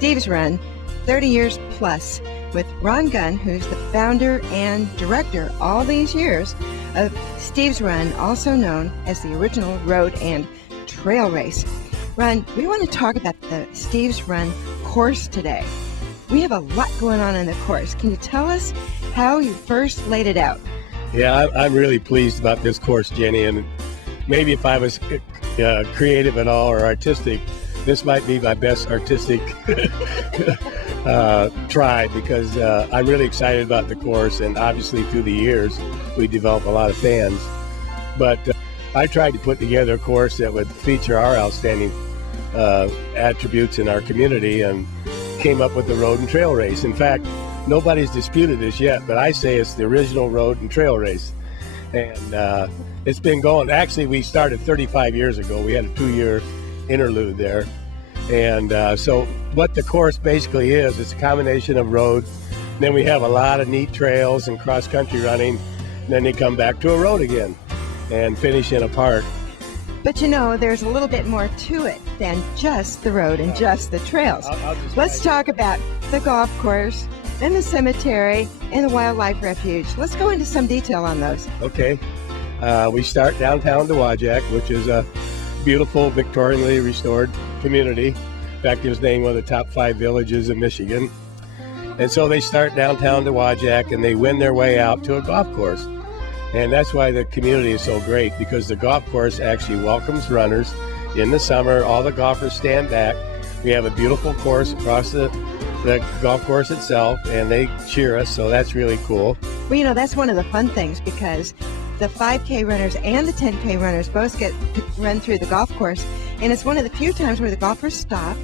Steve's Run, 30 years plus, with Gunn, who's the founder and director all these years of Steve's Run, also known as the original road and trail race. Ron, we want to talk about the Steve's Run course today. We have a lot going on in the course. Can you tell us how you first laid it out? Yeah, I'm really pleased about this course, Jenny, and maybe if I was creative at all or artistic, this might be my best artistic try, because I'm really excited about the course, and obviously through the years we developed a lot of fans. But I tried to put together a course that would feature our outstanding attributes in our community, and came up with the road and trail race. In fact, nobody's disputed this yet, but I say it's the original road and trail race. And it's been going. Actually, we started 35 years ago. We had a 2-year interlude there. And so what the course basically is, it's a combination of road. Then we have a lot of neat trails and cross-country running. And then they come back to a road again and finish in a park. But you know, there's a little bit more to it than just the road and just the trails. Let's talk about the golf course, and the cemetery, and the wildlife refuge. Let's go into some detail on those. Okay. We start downtown Dowagiac, which is a beautiful Victorianly restored community. In fact, it was named one of the top 5 villages in Michigan. And so they start downtown Dowagiac, and they win their way out to a golf course. And that's why the community is so great, because the golf course actually welcomes runners. In the summer, all the golfers stand back. We have a beautiful course across the golf course itself, and they cheer us, so that's really cool. Well, you know, that's one of the fun things, because the 5K runners and the 10K runners both get to run through the golf course, and it's one of the few times where the golfers stop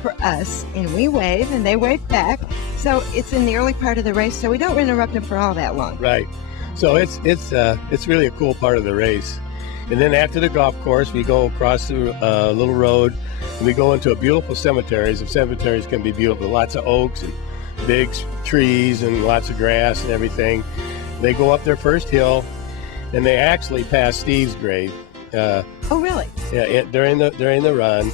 for us, and we wave, and they wave back. So it's in the early part of the race, so we don't interrupt them for all that long. Right. So it's really a cool part of the race. And then after the golf course, we go across the little road, and we go into a beautiful cemetery. The cemeteries can be beautiful, lots of oaks and big trees and lots of grass and everything. They go up their first hill, and they actually pass Steve's grave. Oh, really? Yeah, during the run.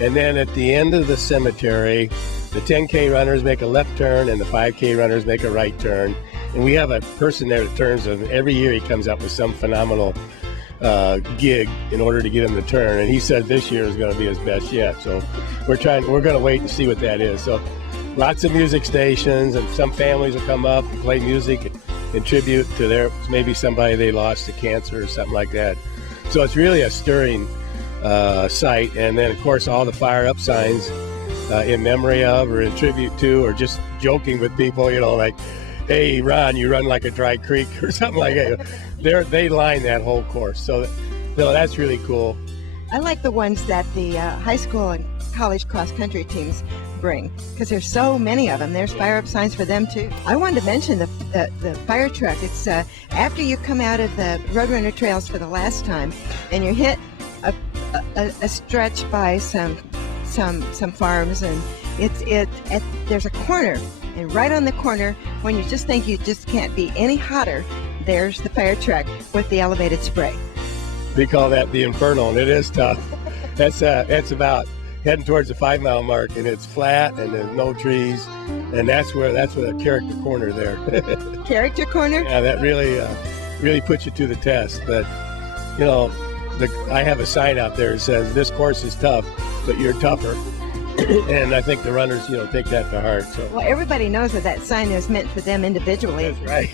And then at the end of the cemetery, the 10K runners make a left turn, and the 5K runners make a right turn. And we have a person there that turns them. Every year he comes up with some phenomenal gig in order to get him to turn, and he said this year is going to be his best yet. So we're going to wait and see what that is. So lots of music stations, and some families will come up and play music in tribute to maybe somebody they lost to cancer or something like that. So it's really a stirring sight. And then of course all the fire up signs in memory of, or in tribute to, or just joking with people, you know, like, hey, Ron, you run like a dry creek, or something like that. They line that whole course. So that's really cool. I like the ones that the high school and college cross-country teams bring, because there's so many of them. There's fire-up signs for them, too. I wanted to mention the fire truck. It's after you come out of the Roadrunner trails for the last time, and you hit a stretch by some farms, and there's a corner. And right on the corner, when you just think you just can't be any hotter, there's the fire truck with the elevated spray. We call that the Inferno, and it is tough. That's about heading towards the 5-mile mark, and it's flat, and there's no trees, and that's where the character corner there. Character corner? Yeah, that really puts you to the test. But you know, I have a sign out there that says, "This course is tough, but you're tougher." And I think the runners, you know, take that to heart. So. Well, everybody knows that sign is meant for them individually. That's right.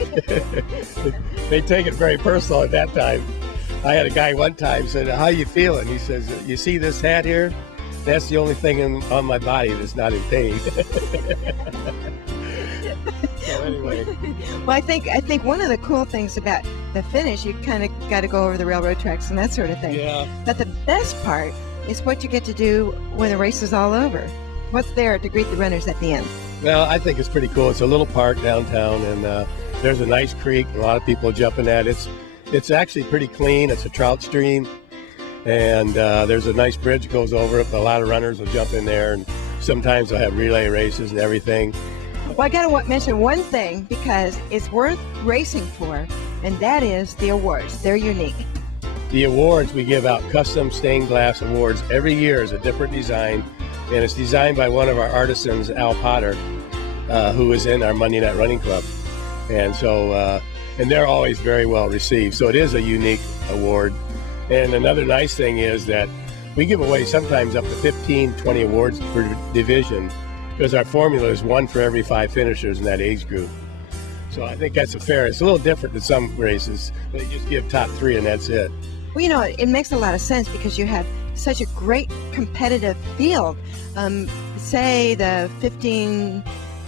They take it very personal at that time. I had a guy one time said, "How you feeling?" He says, "You see this hat here? That's the only thing on my body that's not in pain." So anyway. Well, I think one of the cool things about the finish, you kind of got to go over the railroad tracks and that sort of thing. Yeah. But the best part is what you get to do when the race is all over. What's there to greet the runners at the end? Well, I think it's pretty cool. It's a little park downtown, and there's a nice creek. A lot of people jumping at it. It's actually pretty clean. It's a trout stream, and there's a nice bridge that goes over it. A lot of runners will jump in there, and sometimes they'll have relay races and everything. Well, I got to mention one thing, because it's worth racing for, and that is the awards. They're unique. The awards, we give out custom stained glass awards. Every year is a different design and it's designed by one of our artisans, Al Potter, who is in our Monday Night Running Club. And so, and they're always very well received. So it is a unique award. And another nice thing is that we give away sometimes up to 15, 20 awards per division, because our formula is 1 for every 5 finishers in that age group. So I think that's it's a little different than some races. They just give top 3 and that's it. Well, you know, it makes a lot of sense because you have such a great competitive field. Say the 15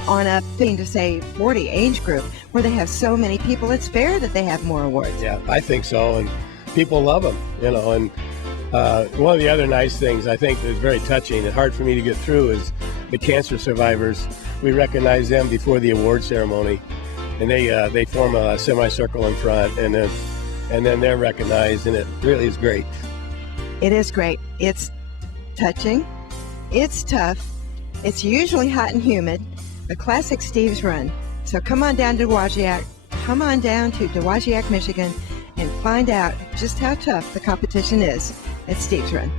on up to say 40 age group, where they have so many people, it's fair that they have more awards. Yeah, I think so, and people love them, you know. And one of the other nice things I think is very touching and hard for me to get through is the cancer survivors. We recognize them before the award ceremony, and they form a semicircle in front, and then they're recognized, and it really is great. It is great. It's touching. It's tough. It's usually hot and humid. The classic Steve's Run. So come on down to Dowagiac. Come on down to Dowagiac, Michigan, and find out just how tough the competition is at Steve's Run.